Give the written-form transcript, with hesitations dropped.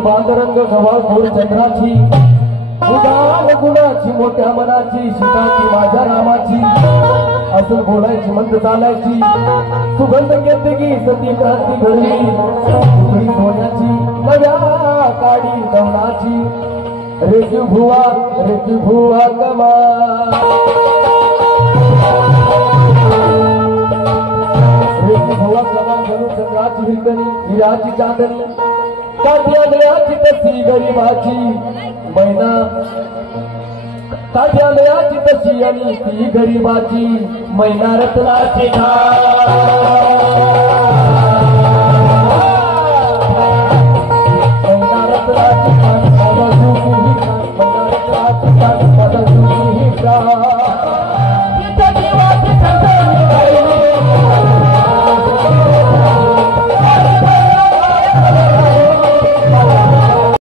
पांडुरंग गवा घोर चंद्राची उदार गुणाची मोठ्या मनाची सीताची माझ्या रामाची असं बोलायची मंद चालायची सुगंध घेतगी सती क्रांती घडली उकळी सोन्याची नव्या काडी दमनाची रेखी भुवा कमा रेखी भुवा कमा म्हणून चंद्राची हिरकणी हिराची चांदणी काठ्यालयाची तशी गरीबाची मैना काठ्यालयाची तशी आणि ती गरीबाची मैना रत्नाची